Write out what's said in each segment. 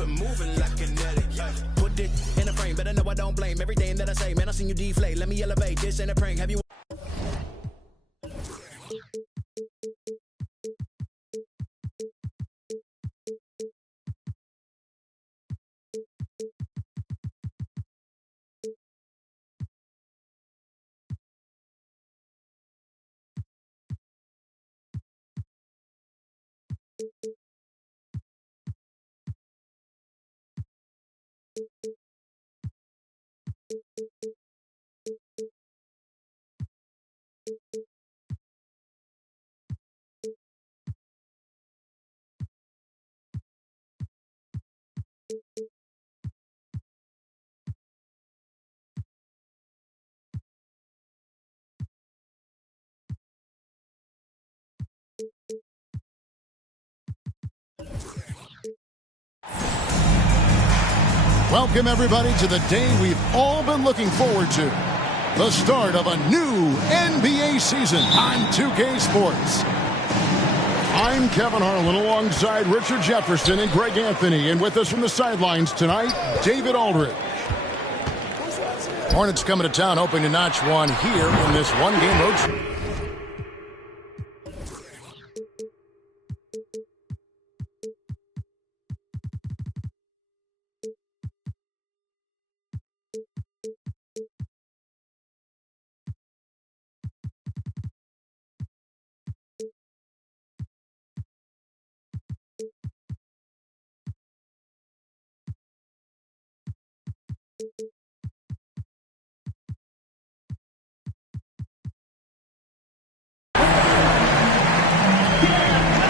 it moving like kinetic. Put it in a frame, better know I don't blame everything that I say. Man, I seen you deflate. Let me elevate. This ain't a prank. Have you? Welcome, everybody, to the day we've all been looking forward to. The start of a new NBA season on 2K Sports. I'm Kevin Harlan alongside Richard Jefferson and Greg Anthony. And with us from the sidelines tonight, David Aldridge. Hornets coming to town hoping to notch one here in this one-game road trip.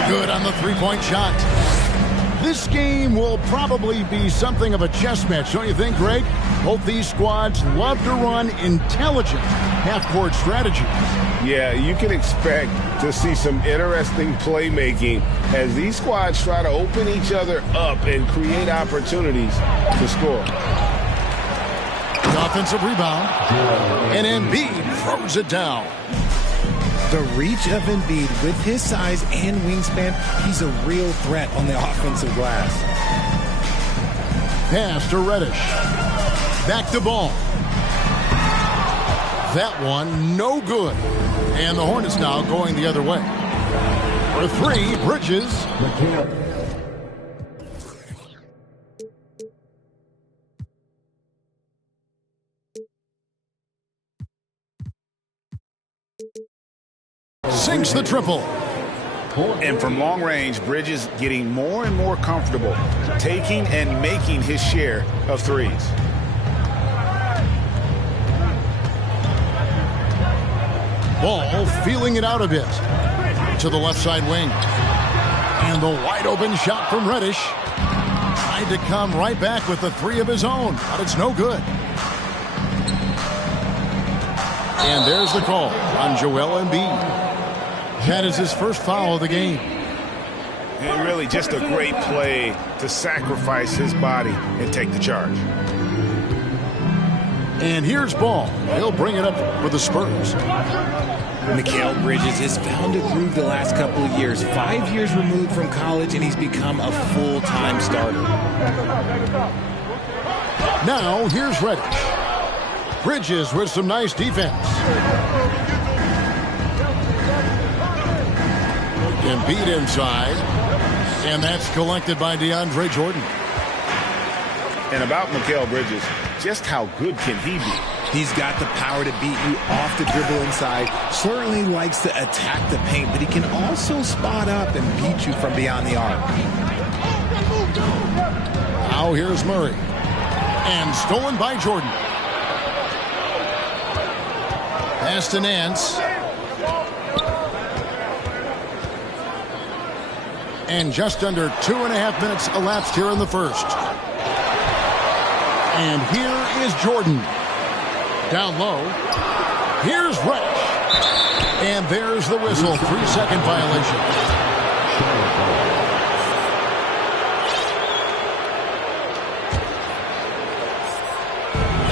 Good on the three-point shot. This game will probably be something of a chess match, don't you think, Greg? Both these squads love to run intelligent half-court strategies. Yeah, you can expect to see some interesting playmaking as these squads try to open each other up and create opportunities to score. The offensive rebound, and Embiid throws it down. The reach of Embiid with his size and wingspan, he's a real threat on the offensive glass. Pass to Reddish. Back to ball. That one, no good. And the Hornets now going the other way. For three, Bridges. Sinks the triple. And from long range, Bridges getting more and more comfortable taking and making his share of threes. Ball feeling it out a bit. To the left side wing. And the wide open shot from Reddish. Tried to come right back with the three of his own, but it's no good. And there's the call on Joel Embiid. That is his first foul of the game. And really just a great play to sacrifice his body and take the charge. And here's Ball. He'll bring it up for the Spurs. Mikal Bridges has found a groove the last couple of years. 5 years removed from college, and he's become a full-time starter. Now, here's Reddish. Bridges with some nice defense. Embiid inside. And that's collected by DeAndre Jordan. And about Mikal Bridges, just how good can he be? He's got the power to beat you off the dribble inside. Certainly likes to attack the paint, but he can also spot up and beat you from beyond the arc. Now here's Murray. And stolen by Jordan. Pass to Nance. And just under 2.5 minutes elapsed here in the first. And here is Jordan. Down low. Here's Reddish. And there's the whistle. 3-second violation.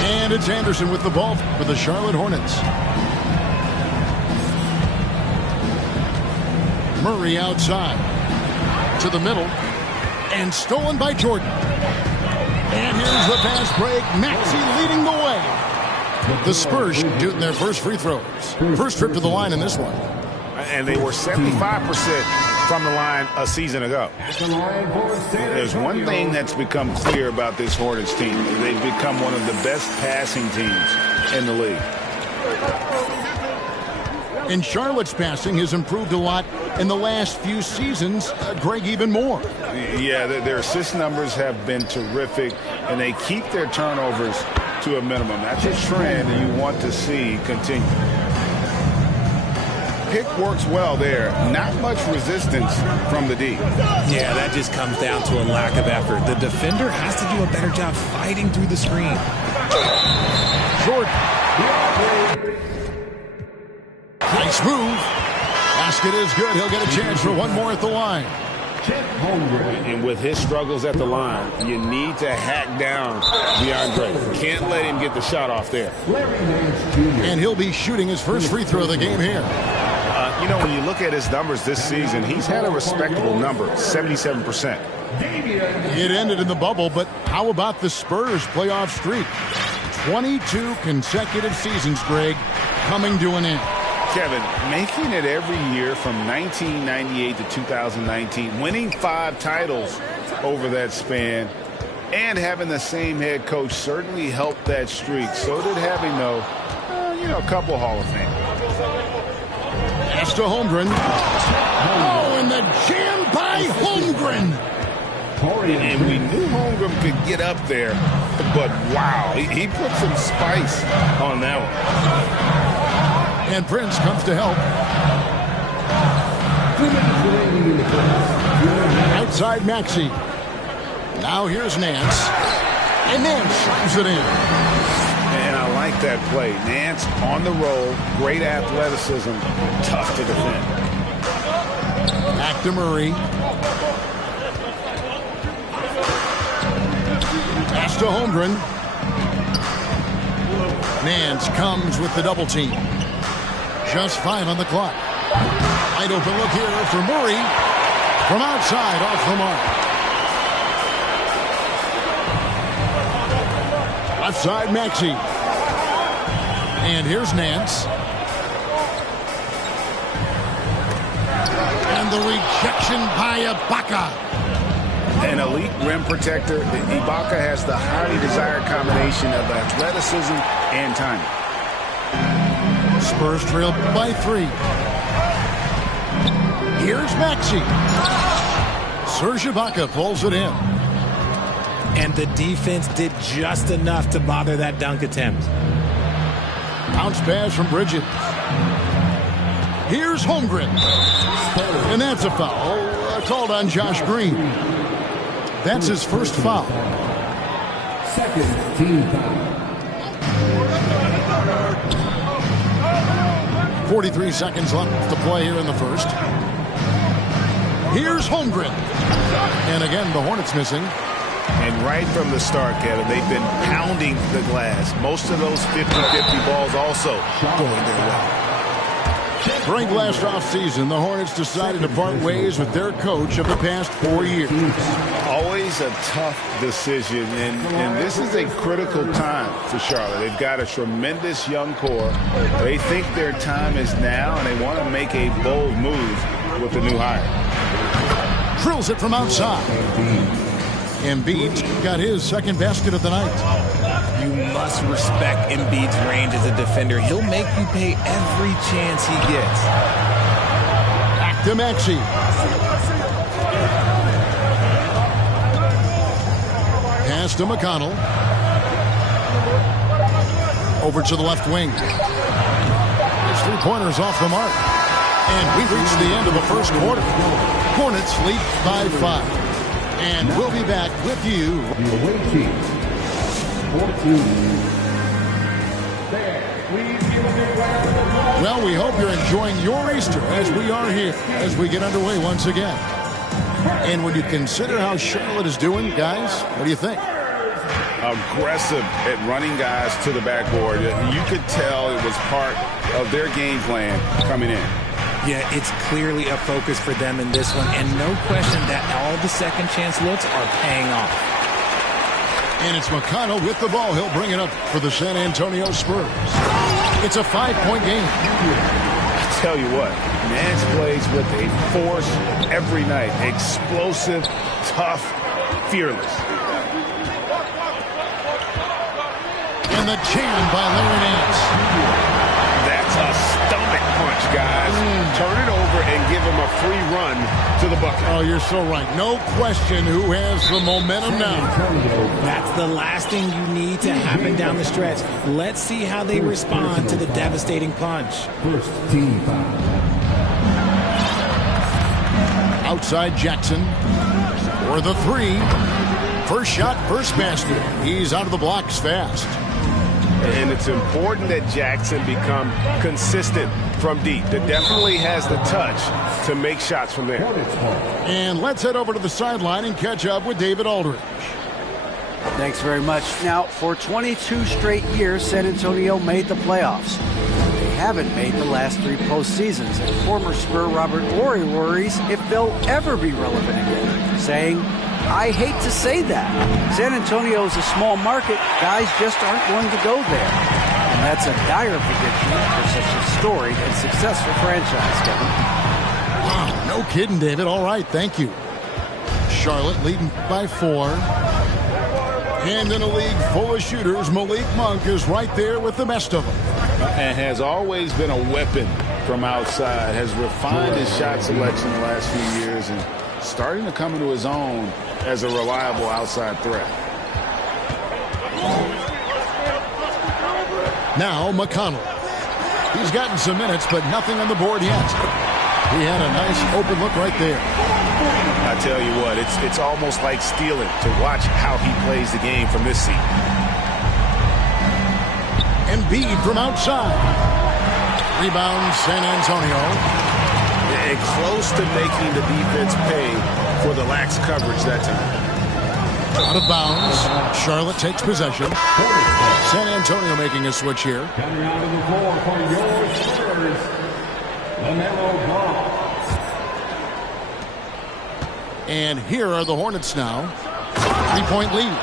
And it's Anderson with the ball for the Charlotte Hornets. Murray outside. To the middle. And stolen by Jordan. And here's the fast break. Maxey leading the way. The Spurs shooting their first free throws. First trip to the line in this one. And they were 75% from the line a season ago. There's one thing that's become clear about this Hornets team. They've become one of the best passing teams in the league. And Charlotte's passing has improved a lot in the last few seasons. Greg, even more. Yeah, their assist numbers have been terrific, and they keep their turnovers to a minimum. That's a trend you want to see continue. Pick works well there. Not much resistance from the D. Yeah, that just comes down to a lack of effort. The defender has to do a better job fighting through the screen. Jordan. Nice move. Basket is good. He'll get a chance for one more at the line. And with his struggles at the line, you need to hack down DeAndre. Can't let him get the shot off there. And he'll be shooting his first free throw of the game here. You know, when you look at his numbers this season, he's had a respectable number, 77%. It ended in the bubble, but how about the Spurs playoff streak? 22 consecutive seasons, Greg, coming to an end. Kevin, making it every year from 1998 to 2019, winning 5 titles over that span, and having the same head coach certainly helped that streak. So did having, though, a couple Hall of Fame. Pass to Holmgren. Oh, and the jam by Holmgren. And we knew Holmgren could get up there, but wow, he put some spice on that one. And Prince comes to help. Outside Maxey. Now here's Nance. And Nance slams it in. And I like that play. Nance on the roll. Great athleticism. Tough to defend. Back to Murray. Pass to Holmgren. Nance comes with the double team. Just 5 on the clock. Wide open look here for Murray. From outside, off the mark. Left side, Maxey. And here's Nance. And the rejection by Ibaka. An elite rim protector. Ibaka has the highly desired combination of athleticism and timing. Spurs trail by 3. Here's Maxey. Serge Ibaka pulls it in. And the defense did just enough to bother that dunk attempt. Bounce pass from Bridges. Here's Holmgren. And that's a foul called on Josh Green. That's his first foul. Second team foul. 43 seconds left to play here in the first. Here's Holmgren. And again, the Hornets missing. And right from the start, Kevin, they've been pounding the glass. Most of those 50-50 balls also going their way. During last offseason, the Hornets decided to part ways with their coach of the past 4 years. Always a tough decision, and this is a critical time for Charlotte. They've got a tremendous young core. They think their time is now, and they want to make a bold move with the new hire. Drills it from outside. Embiid got his second basket of the night. You must respect Embiid's range as a defender. He'll make you pay every chance he gets. Back to Maxey. Pass to McConnell. Over to the left wing. His 3-pointers off the mark. And we've reached the end of the first quarter. Hornets lead by 5. And we'll be back with you. The away team. 14. Well, we hope you're enjoying your Easter as we are here as we get underway once again. And when you consider how Charlotte is doing, guys, what do you think? Aggressive at running guys to the backboard. You could tell it was part of their game plan coming in. Yeah, it's clearly a focus for them in this one, and no question that all the second chance looks are paying off. And it's McConnell with the ball. He'll bring it up for the San Antonio Spurs. It's a 5-point game. I tell you what, Nance plays with a force every night. Explosive, tough, fearless. And the jam by Larry Nance. That's a stomach punch, guys. Turn it over and give him a free run to the bucket. Oh, you're so right. No question who has the momentum now. That's the last thing you need to happen down the stretch. Let's see how they respond to the devastating punch. First team foul. Outside Jackson for the three. First shot, first basket. He's out of the blocks fast. And it's important that Jackson become consistent from deep. That definitely has the touch to make shots from there. And let's head over to the sideline and catch up with David Aldridge. Thanks very much. Now, for 22 straight years, San Antonio made the playoffs. They haven't made the last 3 postseasons. And former Spur Robert Horry worries if they'll ever be relevant again, saying, I hate to say that. San Antonio is a small market. Guys just aren't going to go there. And that's a dire prediction for such a storied and successful franchise, Kevin. Wow, no kidding, David. All right, thank you. Charlotte leading by 4. And in a league full of shooters, Malik Monk is right there with the best of them. And has always been a weapon from outside. Has refined his shot selection the last few years and starting to come into his own as a reliable outside threat. Now McConnell. He's gotten some minutes, but nothing on the board yet. He had a nice open look right there. I tell you what, it's almost like stealing to watch how he plays the game from this seat. Embiid from outside. Rebound San Antonio. And close to making the defense pay for the lax coverage that time. Out of bounds. Charlotte takes possession. San Antonio making a switch here. Coming out of the floor for your Spurs, LaMelo Ball. And here are the Hornets now. 3-point lead.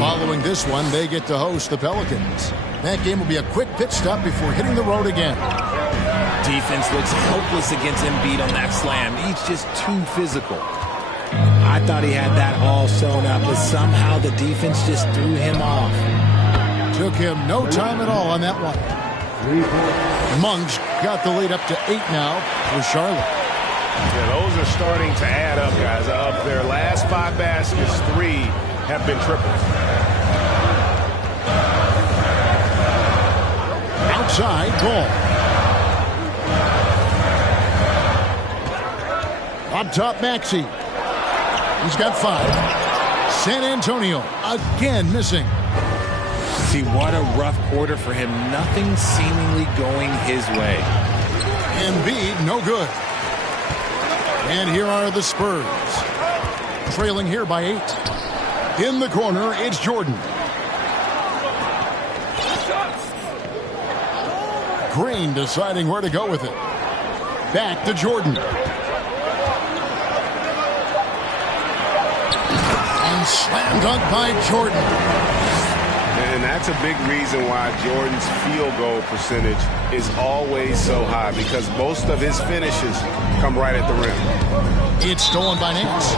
Following this one, they get to host the Pelicans. That game will be a quick pit stop before hitting the road again. Defense looks helpless against Embiid on that slam. He's just too physical. I thought he had that all sewn up, but somehow the defense just threw him off. Took him no time at all on that one. Monk's got the lead up to 8 now for Charlotte. Yeah, those are starting to add up, guys. Of their last 5 baskets, 3 have been triples. Outside ball. Up top, Maxey. He's got 5. San Antonio again missing. See, what a rough quarter for him. Nothing seemingly going his way. Embiid, no good. And here are the Spurs. Trailing here by 8. In the corner, it's Jordan. Green deciding where to go with it. Back to Jordan. And slam dunk by Jordan. And that's a big reason why Jordan's field goal percentage is always so high, because most of his finishes come right at the rim. It's stolen by Nance.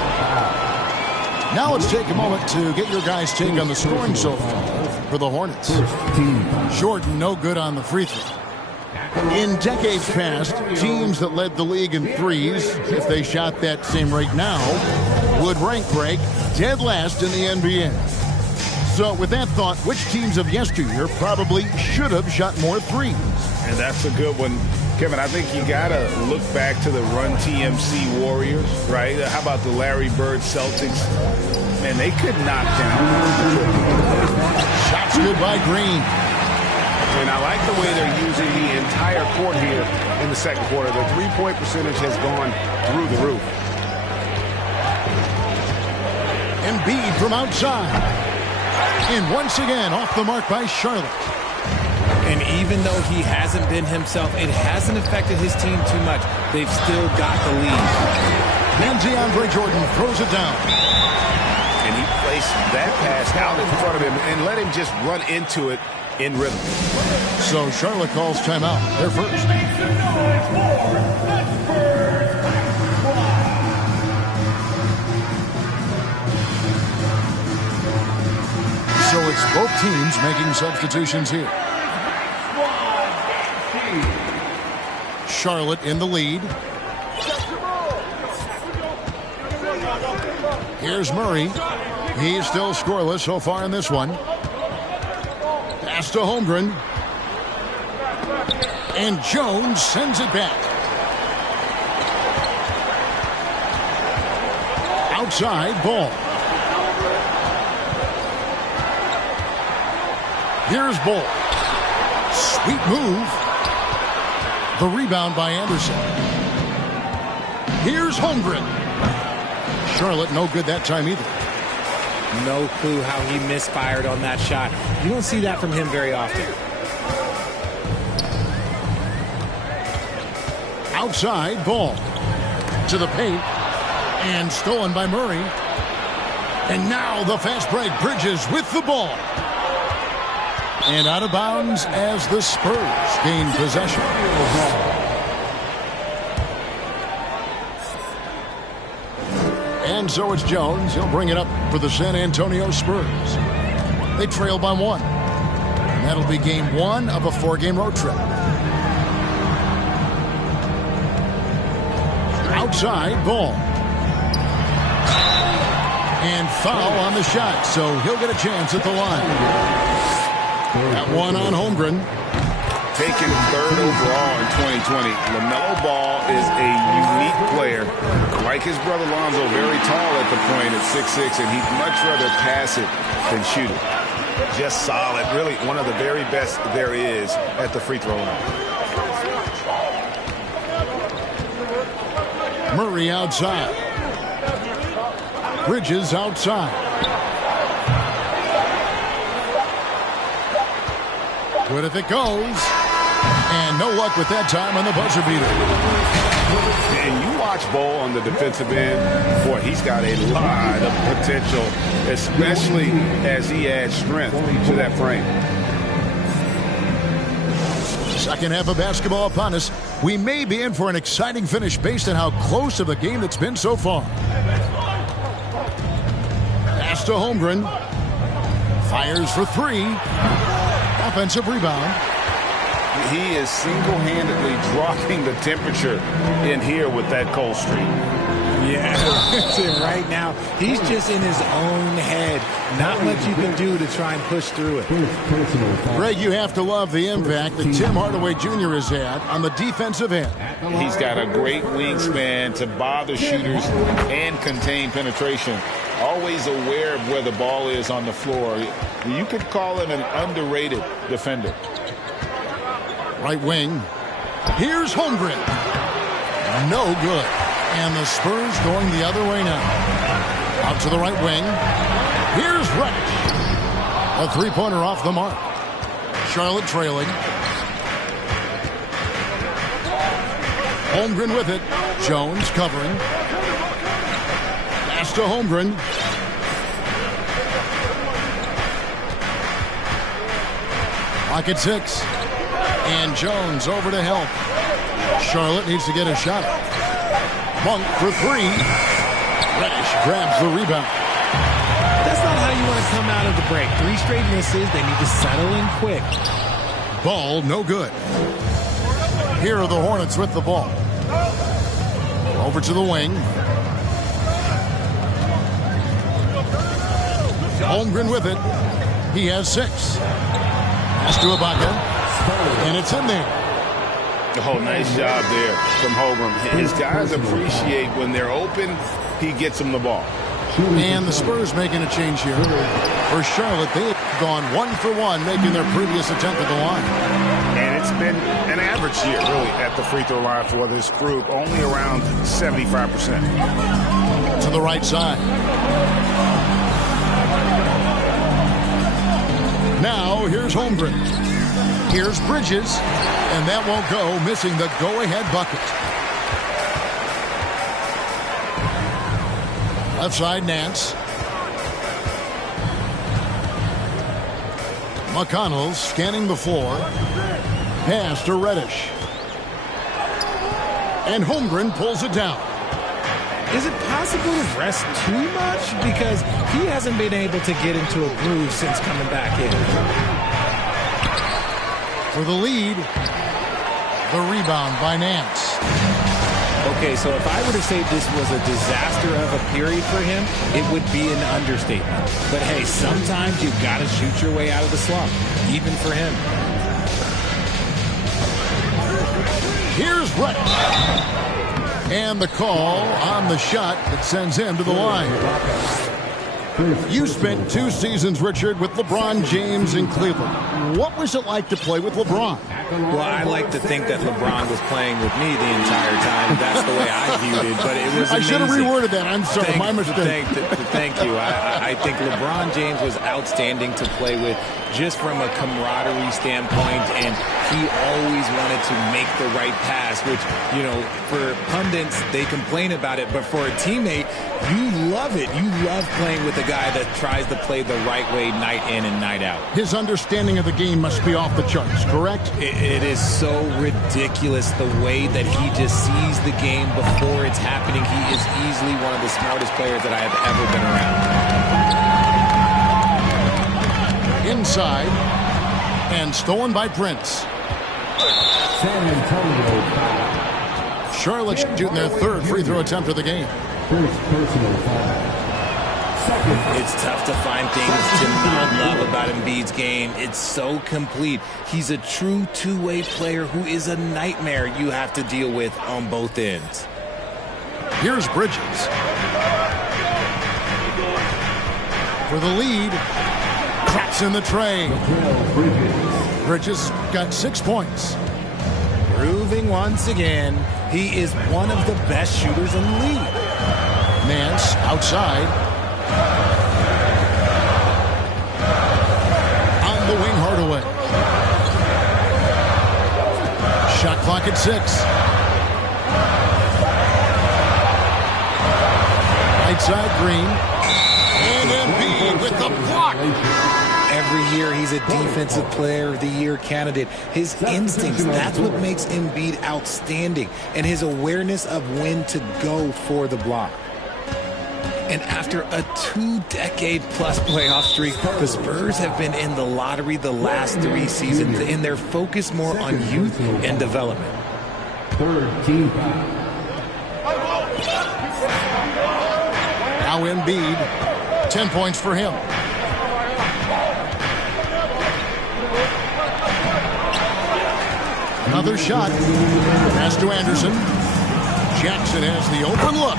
Now let's take a moment to get your guys' take on the scoring so far for the Hornets. Jordan no good on the free throw. In decades past, teams that led the league in threes, if they shot that same rate now, would rank break dead last in the NBA. So with that thought, which teams of yesteryear probably should have shot more threes? And that's a good one. Kevin, I think you got to look back to the Run TMC Warriors, right? How about the Larry Bird Celtics? Man, they could knock down. Shots good by Green. And I like the way they're using the entire court here in the second quarter. The three-point percentage has gone through the roof. Embiid from outside. And once again, off the mark by Charlotte. And even though he hasn't been himself, it hasn't affected his team too much. They've still got the lead. And DeAndre Jordan throws it down. And he plays place that pass out in front of him and let him just run into it in rhythm. So Charlotte calls timeout. They're first. So it's both teams making substitutions here. Charlotte in the lead. Here's Murray. He's still scoreless so far in this one. Pass to Holmgren. And Jones sends it back. Outside ball. Here's Bull. Sweet move. The rebound by Anderson. Here's Holmgren. Charlotte no good that time either. No clue how he misfired on that shot. You don't see that from him very often. Outside ball. To the paint. And stolen by Murray. And now the fast break. Bridges with the ball. And out of bounds as the Spurs gain possession. And so it's Jones. He'll bring it up for the San Antonio Spurs. They trail by 1. And that'll be game 1 of a 4-game road trip. Outside ball. And foul on the shot. So he'll get a chance at the line. That one on Holmgren. Taken 3rd overall in 2020. LaMelo Ball is a unique player. Like his brother Lonzo, very tall at the point at 6'6", and he'd much rather pass it than shoot it. Just solid. Really one of the very best there is at the free throw line. Murray outside. Bridges outside. Good if it goes. And no luck with that time on the buzzer beater. And you watch Ball on the defensive end. Boy, he's got a lot of potential, especially as he adds strength to that frame. Second half of basketball upon us. We may be in for an exciting finish based on how close of a game it's been so far. Pass to Holmgren. Fires for 3. Offensive rebound. He is single-handedly dropping the temperature in here with that cold streak. Yeah, that's it right now. He's just in his own head. Not much you can do to try and push through it. Greg, you have to love the impact that Tim Hardaway Jr. has had on the defensive end. He's got a great wingspan to bother shooters and contain penetration. Always aware of where the ball is on the floor. You could call him an underrated defender. Right wing. Here's Holmgren. No good. And the Spurs going the other way now. Out to the right wing. Here's Reddish. A three-pointer off the mark. Charlotte trailing. Holmgren with it. Jones covering. Pass to Holmgren. Clock at 6. And Jones over to help. Charlotte needs to get a shot. Monk for 3. Reddish grabs the rebound. That's not how you want to come out of the break. 3 straight misses. They need to settle in quick. Ball no good. Here are the Hornets with the ball. Over to the wing. Holmgren with it. He has 6. Pass to Ibaka. And it's in there. Oh, nice job there from Holmgren. His guys appreciate when they're open, he gets them the ball. And the Spurs making a change here. For Charlotte, they've gone 1 for 1, making their previous attempt at the line. And it's been an average year, really, at the free throw line for this group, only around 75%. To the right side. Now, here's Holmgren. Here's Bridges. And that won't go, missing the go-ahead bucket. Left side, Nance. McConnell scanning the floor. Pass to Reddish. And Holmgren pulls it down. Is it possible to rest too much? Because he hasn't been able to get into a groove since coming back in. For the lead, the rebound by Nance. Okay, so if I were to say this was a disaster of a period for him, it would be an understatement. But hey, sometimes you've got to shoot your way out of the slump, even for him. Here's Reddish. And the call on the shot that sends him to the line. You spent 2 seasons, Richard, with LeBron James in Cleveland. What was it like to play with LeBron? Well, I like to think that LeBron was playing with me the entire time. That's the way I viewed it, but it was amazing. I should have reworded that. I'm sorry, my mistake. Thank you. I think LeBron James was outstanding to play with just from a camaraderie standpoint, and he always wanted to make the right pass, which, you know, for pundits, they complain about it, but for a teammate, you love it. You love playing with a guy that tries to play the right way night in and night out. His understanding of the game must be off the charts, correct? It is so ridiculous the way that he just sees the game before it's happening. He is easily one of the smartest players that I have ever been around. Inside, and stolen by Prince. San Antonio foul. Charlotte shooting their 3rd free throw attempt of the game. First personal foul. It's tough to find things to not love about Embiid's game. It's so complete. He's a true two-way player who is a nightmare you have to deal with on both ends. Here's Bridges. For the lead. Traps in the tray. Bridges got 6 points. Proving once again, he is one of the best shooters in the league. Nance outside. On the wing, Hardaway. Shot clock at 6. Right side, Green. And Embiid with the block. Every year he's a defensive player of the year candidate. His instincts, that's what makes Embiid outstanding. And his awareness of when to go for the block. And after a 2-decade-plus playoff streak, the Spurs have been in the lottery the last 3 seasons, and they're focused more on youth and development. 3rd team foul. Now Embiid, 10 points for him. Another shot. Pass to Anderson. Jackson has the open look.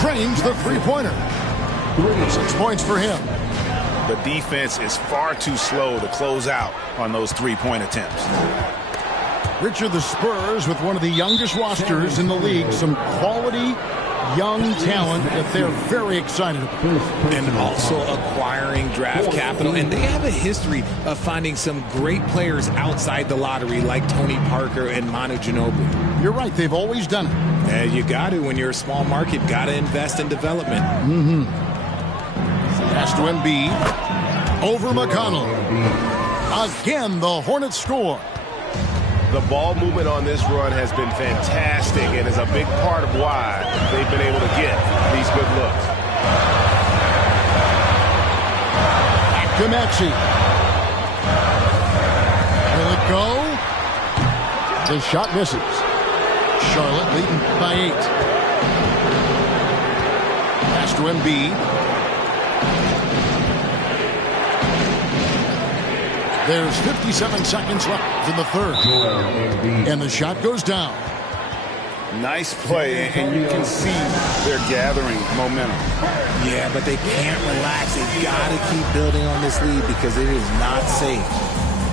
Drains the three-pointer. 6 points for him. The defense is far too slow to close out on those three-point attempts. Richard, the Spurs with one of the youngest rosters in the league. Some quality young talent that they're very excited about. And also acquiring draft capital. And they have a history of finding some great players outside the lottery like Tony Parker and Manu Ginobili. You're right. They've always done it. You got to, when you're a small market, got to invest in development. Pass to Embiid. Over McConnell. Again, the Hornets score. The ball movement on this run has been fantastic and is a big part of why they've been able to get these good looks. Back to Maxey. Will it go? The shot misses. Charlotte leading by 8. Pass to Embiid. There's 57 seconds left in the 3rd. And the shot goes down. Nice play, and you can see they're gathering momentum. Yeah, but they can't relax. They've got to keep building on this lead because it is not safe.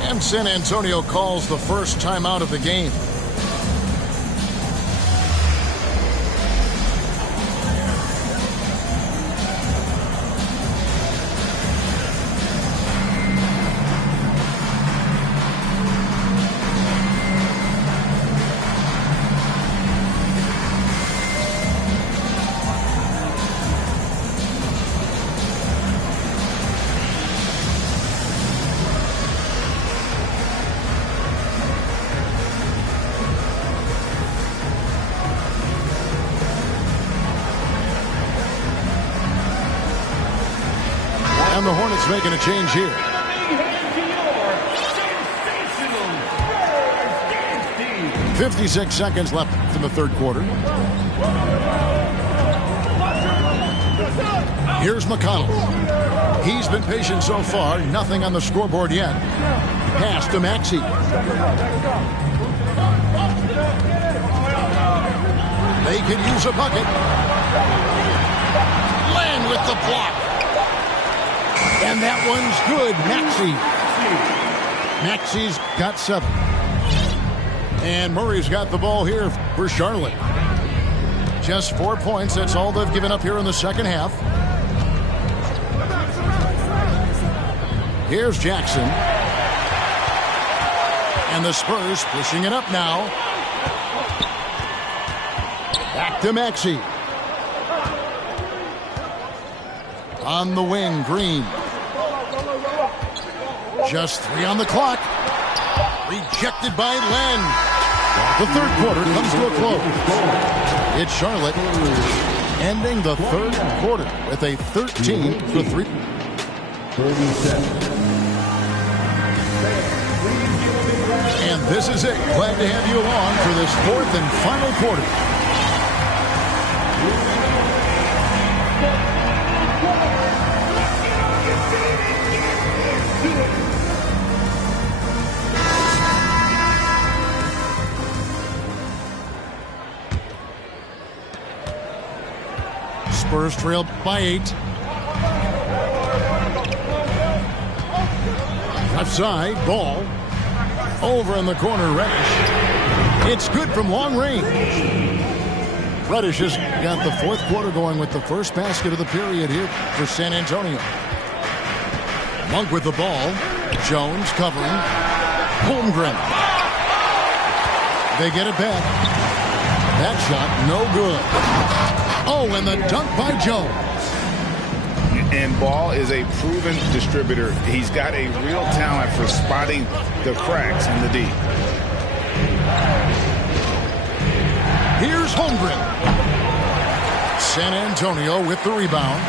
And San Antonio calls the first timeout of the game. And the Hornets making a change here. 56 seconds left in the third quarter. Here's McConnell. He's been patient so far. Nothing on the scoreboard yet. Pass to Maxey. They could use a bucket. Land with the block. And that one's good. Maxey's got 7. And Murray's got the ball here for Charlotte. Just 4 points. That's all they've given up here in the second half. Here's Jackson. And the Spurs pushing it up now. Back to Maxey. On the wing, Green. Just 3 on the clock. Rejected by Len. The third quarter comes to a close. It's Charlotte ending the third quarter with a 13-3. And this is it. Glad to have you along for this fourth and final quarter. Spurs trailed by 8. Left side, ball. Over in the corner, Reddish. It's good from long range. Reddish has got the fourth quarter going with the first basket of the period here for San Antonio. Monk with the ball. Jones covering. Holmgren. They get it back. That shot, no good. Oh, and the dunk by Jones. And Ball is a proven distributor. He's got a real talent for spotting the cracks in the D. Here's Holmgren. San Antonio with the rebound.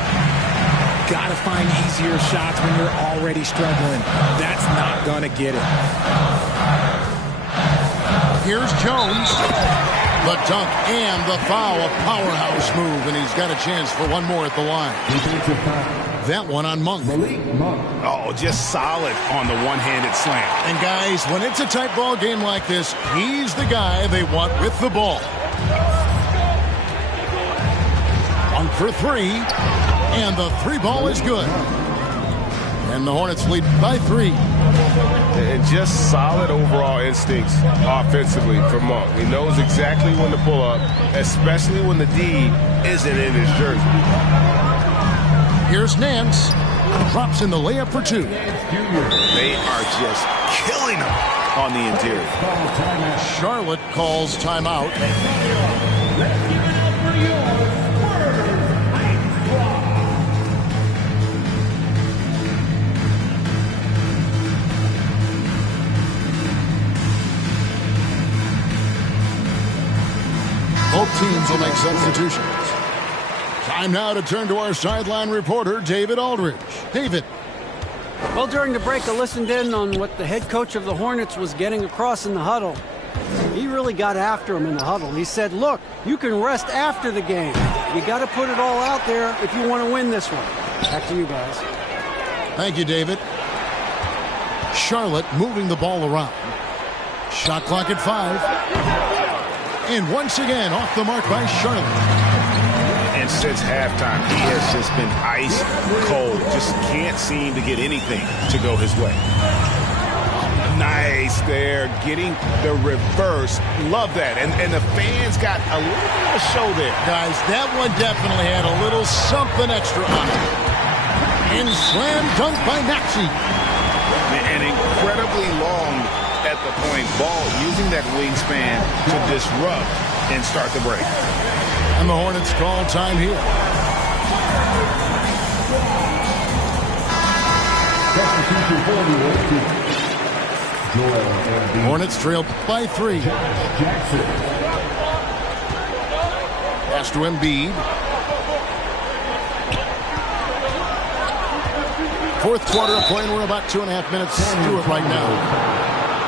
Got to find easier shots when you're already struggling. That's not going to get it. Here's Jones. The dunk and the foul, a powerhouse move, and he's got a chance for one more at the line. That one on Monk. Oh, just solid on the one-handed slam. And guys, when it's a tight ball game like this, he's the guy they want with the ball. Monk for 3, and the 3 ball is good. And the Hornets lead by 3. And just solid overall instincts offensively for Monk. He knows exactly when to pull up, especially when the D isn't in his jersey. Here's Nance. Drops in the layup for 2. They are just killing him on the interior. Charlotte calls timeout. Both teams will make substitutions. Time now to turn to our sideline reporter, David Aldridge. David. Well, during the break, I listened in on what the head coach of the Hornets was getting across in the huddle. He really got after him in the huddle. He said, look, you can rest after the game. You got to put it all out there if you want to win this one. Back to you guys. Thank you, David. Charlotte moving the ball around. Shot clock at 5. And once again, off the mark by Charlotte. And since halftime, he has just been ice cold. Just can't seem to get anything to go his way. Nice there, getting the reverse. Love that. And the fans got a little bit of a show there. Guys, that one definitely had a little something extra on it. And slam dunk by Maxey. And incredibly long at the point. Ball using that wingspan to disrupt and start the break. And the Hornets call time here. Hornets trail by 3. Pass to Embiid. fourth quarter of play, and we're about 2.5 minutes through it right now.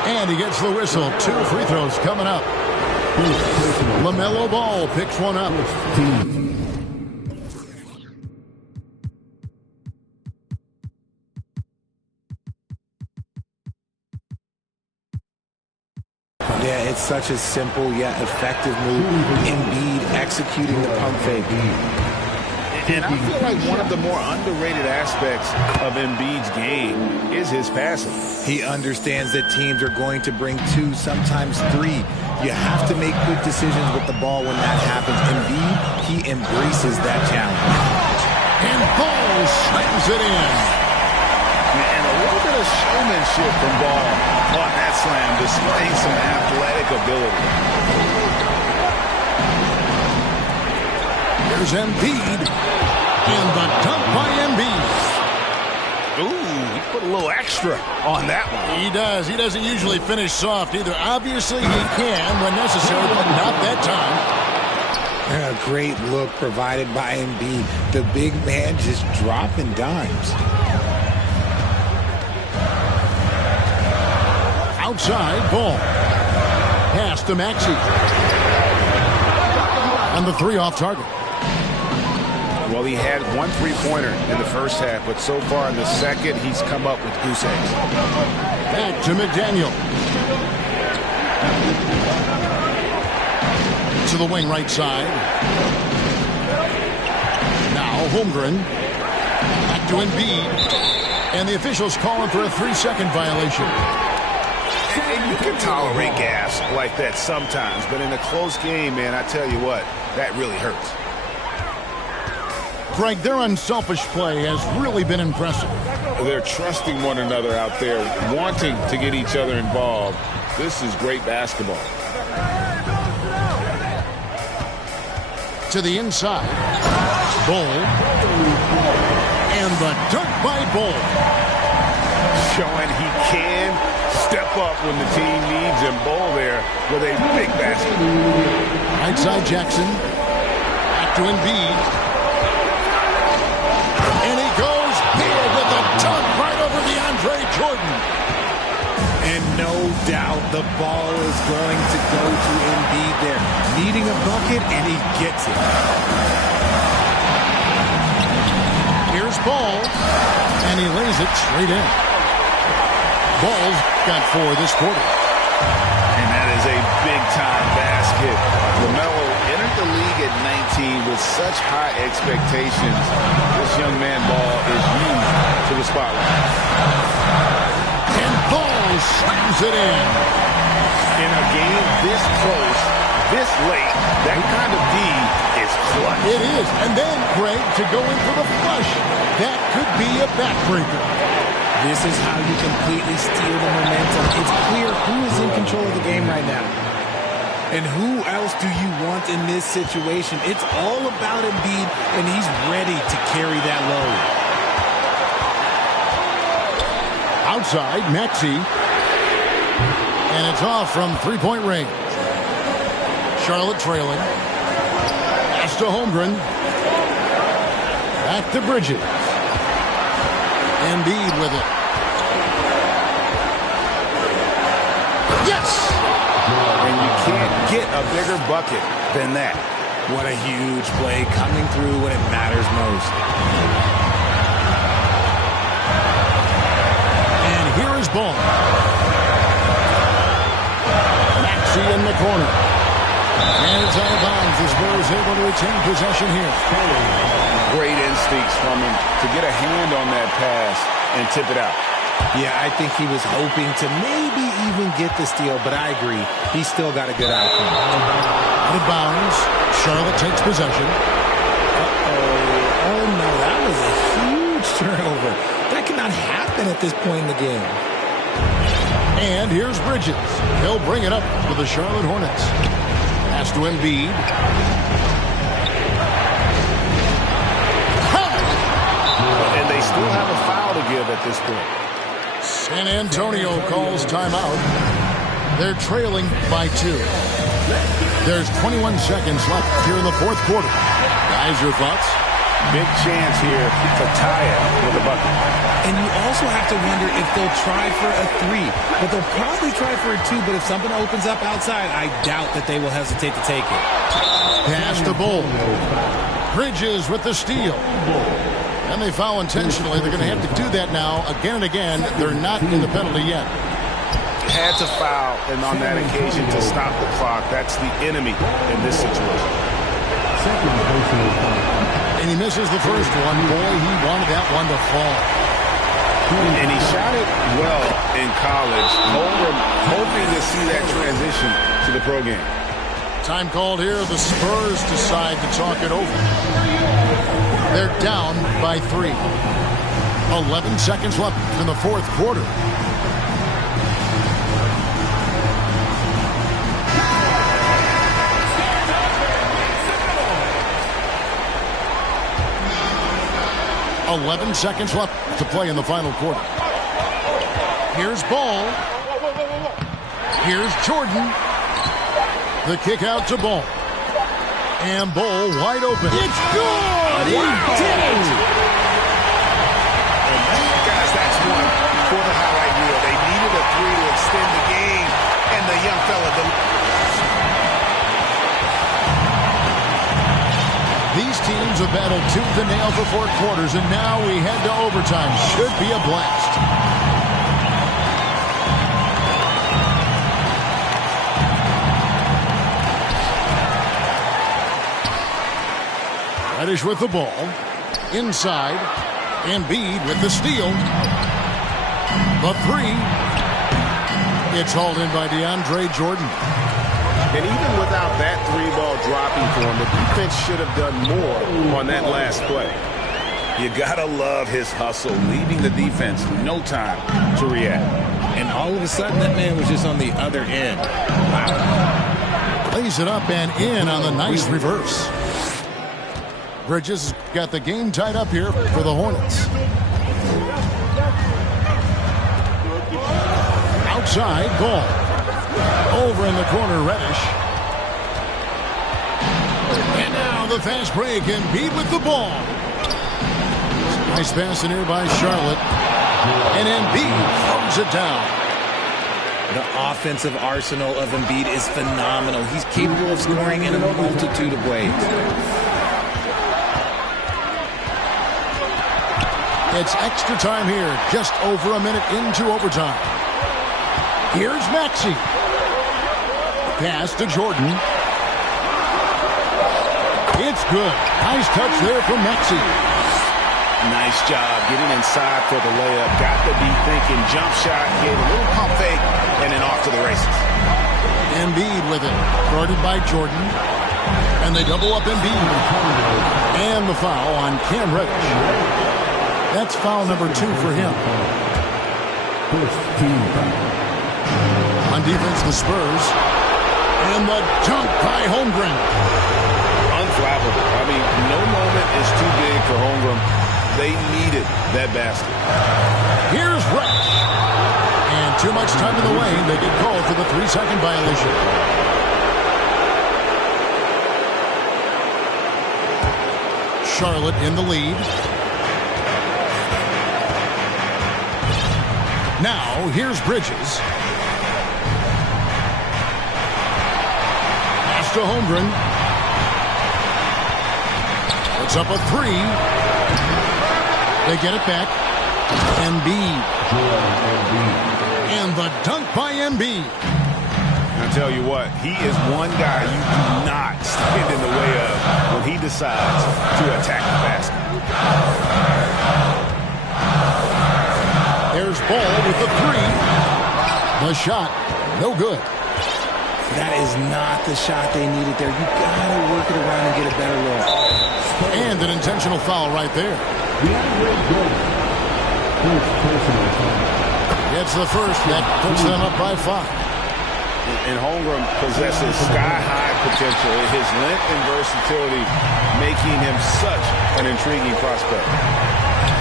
And he gets the whistle. 2 free throws coming up. LaMelo Ball picks one up. Yeah, it's such a simple yet effective move. Embiid executing the pump fake. And I feel like one of the more underrated aspects of Embiid's game is his passing. He understands that teams are going to bring 2, sometimes 3. You have to make quick decisions with the ball when that happens. Embiid, he embraces that challenge. And Ball slams it in. And a little bit of showmanship from Ball on that slam, displaying some athletic ability. Here's Embiid. And the dunk by Embiid. Ooh, he put a little extra on that one. He does. He doesn't usually finish soft either. Obviously, he can when necessary, but not that time. A great look provided by Embiid. The big man just dropping dimes. Outside, Ball. Pass to Maxey. And the 3 off target. Well, he had 1 3-pointer in the first half, but so far in the second, he's come up with goose eggs. Back to McDaniel. To the wing right side. Now Holmgren. Back to Embiid. And the officials calling for a 3-second violation. And you can tolerate gas like that sometimes, but in a close game, man, I tell you what, that really hurts. Greg, their unselfish play has really been impressive. They're trusting one another out there, wanting to get each other involved. This is great basketball. To the inside. Bull. And the dunk by Bull. Showing he can step up when the team needs him. Bull there with a big basket. Right side Jackson. Back to Embiid. And he goes big with a dunk right over DeAndre Jordan. And no doubt the ball is going to go to Embiid there. Needing a bucket, and he gets it. Here's Ball. And he lays it straight in. Ball's got 4 this quarter. And that is a big-time basket. LaMelo entered the league at 19 with such high expectations. This young man Ball is used to the spotlight. And Ball slams it in. In a game this close, this late, that kind of D is clutch. It is. And then, Greg, to go in for the flush. That could be a backbreaker. This is how you completely steal the momentum. It's clear who is in control of the game right now. And who else do you want in this situation? It's all about Embiid, and he's ready to carry that load. Outside, Maxey. And it's off from 3-point range. Charlotte trailing. Pass to Holmgren. Back to Bridges. Embiid with it. Yes! And you can't get a bigger bucket than that. What a huge play coming through when it matters most. And here is Ball. Maxey in the corner. And it's out of bounds. The Spurs able to retain possession here. Great instincts from him to get a hand on that pass and tip it out. Yeah, I think he was hoping to maybe even get the steal, but I agree. He still got a good outcome. Out of bounds. Charlotte takes possession. Oh no, that was a huge turnover. That cannot happen at this point in the game. And here's Bridges. He'll bring it up for the Charlotte Hornets. Pass to Embiid. And they still have a foul to give at this point. San Antonio calls timeout. They're trailing by 2. There's 21 seconds left here in the fourth quarter. Guys, your thoughts? Big chance here to tie it with a bucket. And you also have to wonder if they'll try for a 3. But they'll probably try for a 2. But if something opens up outside, I doubt that they will hesitate to take it. Pass to Bull. Bridges with the steal. And they foul intentionally. They're going to have to do that now again and again. They're not in the penalty yet. Had to foul, and on that occasion to stop the clock. That's the enemy in this situation. And he misses the first one. Boy, he wanted that one to fall. And he shot it well in college. Hoping to see that transition to the pro game. Time called here. The Spurs decide to talk it over. They're down by 3. 11 seconds left in the fourth quarter. .11 seconds left to play in the final quarter. Here's Ball. Here's Jordan. The kick out to Ball. And Ball wide open. It's good! He did it! And guys, that's one for the highlight reel. They needed a 3 to extend the game, and the young fella... These teams have battled tooth and nail for 4 quarters, and now we head to overtime. Should be a blast. Reddish with the ball. Inside. Embiid with the steal. The 3. It's hauled in by DeAndre Jordan. And even without that 3-ball dropping for him, the defense should have done more on that last play. You gotta love his hustle, leaving the defense no time to react. And all of a sudden, that man was just on the other end. Wow. Lays it up and in on the nice reverse. Bridges got the game tied up here for the Hornets. Outside, Ball. Over in the corner, Reddish. And now the fast break, and Embiid with the ball. Nice pass in here by Charlotte. And Embiid throws it down. The offensive arsenal of Embiid is phenomenal. He's capable of scoring in a multitude of ways. It's extra time here, just over a minute into overtime. Here's Maxey. Pass to Jordan. It's good. Nice touch there from Maxey. Nice job getting inside for the layup. Got the deep thinking jump shot, gave a little pump fake, and then off to the races. Embiid with it. Guarded by Jordan. And they double up Embiid. And the foul on Cam Reddish. That's foul number 2 for him. On defense, the Spurs. And the dunk by Holmgren. Unflappable. I mean, no moment is too big for Holmgren. They needed that basket. Here's Reddish. And too much time in the lane. They get called for the 3-second violation. Charlotte in the lead. Now, here's Bridges. Pass to Holmgren. Puts up a 3. They get it back. Embiid. And the dunk by Embiid. I tell you what, he is one guy you do not stand in the way of when he decides to attack the basket. There's Ball with the 3. The shot, no good. That is not the shot they needed there. You gotta work it around and get a better look. And an intentional foul right there. Gets the first. That puts them up by 5. And Holmgren possesses sky-high potential. His length and versatility making him such an intriguing prospect.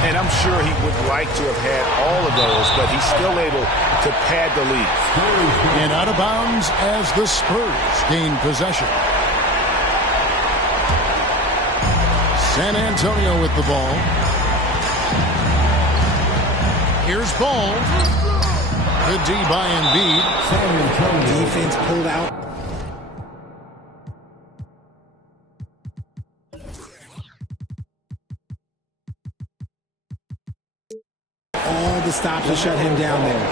And I'm sure he would like to have had all of those, but he's still able to pad the lead. And out of bounds as the Spurs gain possession. San Antonio with the ball. Here's Ball. Good D by Embiid. Defense pulled out. All the stops to shut him down there.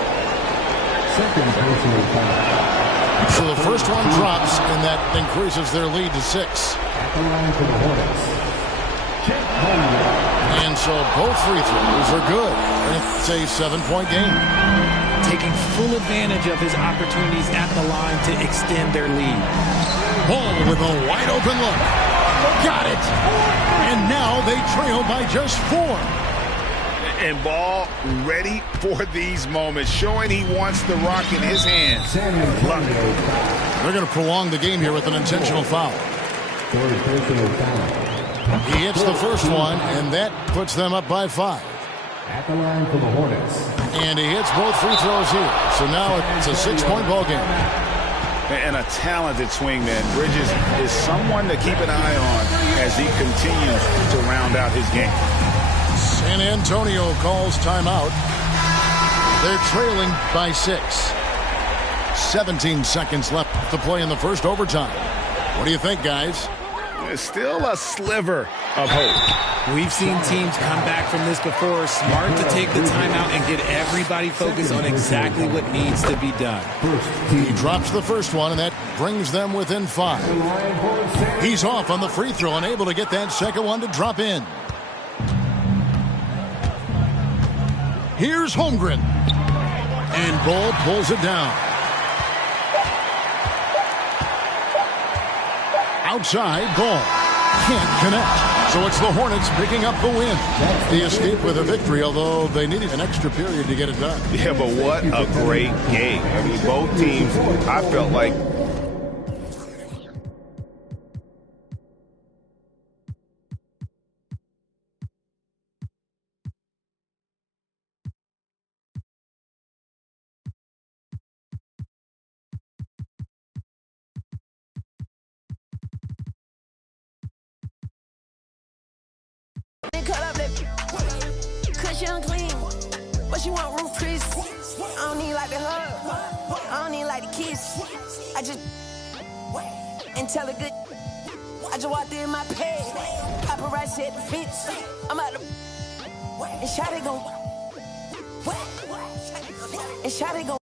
Second personal foul. So the first one drops, and that increases their lead to 6. At the line for the Hornets, Chet Holmgren. And so both free throws are good. It's a 7-point game. Taking full advantage of his opportunities at the line to extend their lead. Ball with a wide open look. Got it. And now they trail by just 4. And Ball ready for these moments, showing he wants the rock in his hands. They're going to prolong the game here with an intentional foul. Third personal foul. He hits the first one, and that puts them up by 5. At the line for the Hornets. And he hits both free throws here. So now it's a 6-point ball game. And a talented swingman. Bridges is someone to keep an eye on as he continues to round out his game. San Antonio calls timeout. They're trailing by 6. 17 seconds left to play in the first overtime. What do you think, guys? There's still a sliver of hope. We've seen teams come back from this before. Smart to take the timeout and get everybody focused on exactly what needs to be done. He drops the first one, and that brings them within 5. He's off on the free throw and able to get that second one to drop in. Here's Holmgren. And Ball pulls it down. Outside, Ball can't connect. So it's the Hornets picking up the win. They escape with a victory, although they needed an extra period to get it done. Yeah, but what a great game. I mean, both teams, I felt like cut up that cause she unclean, but she want roof Chris. I don't need like the hug, I don't need like the kiss. I just and tell her good. I just walked in my pay. Paparazzi at the fence. I'm out of and Shotty gon' and Shotty gon'